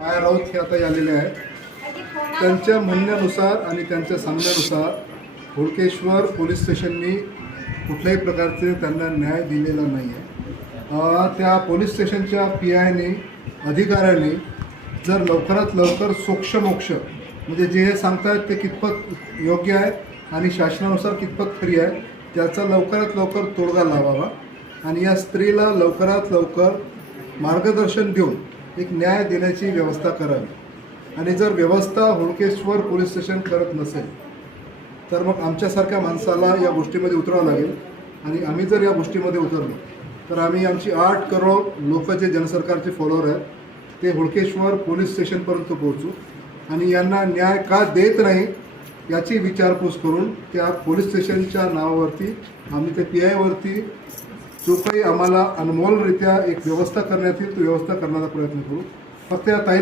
माया राऊत हे आता आलेले आहेत. त्यांच्या म्हणण्यानुसार आणि त्यांच्या सांगण्यानुसार होळकेश्वर पोलीस स्टेशननी कुठल्याही प्रकारचे त्यांना न्याय दिलेला नाही आहे. त्या पोलीस स्टेशनच्या PIने अधिकाऱ्यांनी जर लवकरात लवकर सोक्षमोक्ष म्हणजे जे हे सांगतायत ते कितपत योग्य आहे आणि शासनानुसार कितपत खरी आहे त्याचा लवकरात लवकर तोडगा लावावा आणि या स्त्रीला लवकरात लवकर मार्गदर्शन देऊन एक न्याय देण्याची व्यवस्था करावी. आणि जर व्यवस्था होळकेश्वर पोलीस स्टेशन करत नसेल तर मग आमच्यासारख्या माणसाला या गोष्टीमध्ये उतरावं लागेल. आणि आम्ही जर या गोष्टीमध्ये उतरलो तर आम्ही आमची 8 करोड लोक जे जनसरकारचे फॉलोअर आहेत ते होळकेश्वर पोलीस स्टेशनपर्यंत पोहोचू आणि यांना न्याय का देत नाही याची विचारपूस करून त्या पोलीस स्टेशनच्या नावावरती आम्ही त्या PIवरती जो काही आम्हाला अनमोलरित्या एक व्यवस्था करण्यात येईल तो व्यवस्था करण्याचा प्रयत्न करू. फक्त या ताईला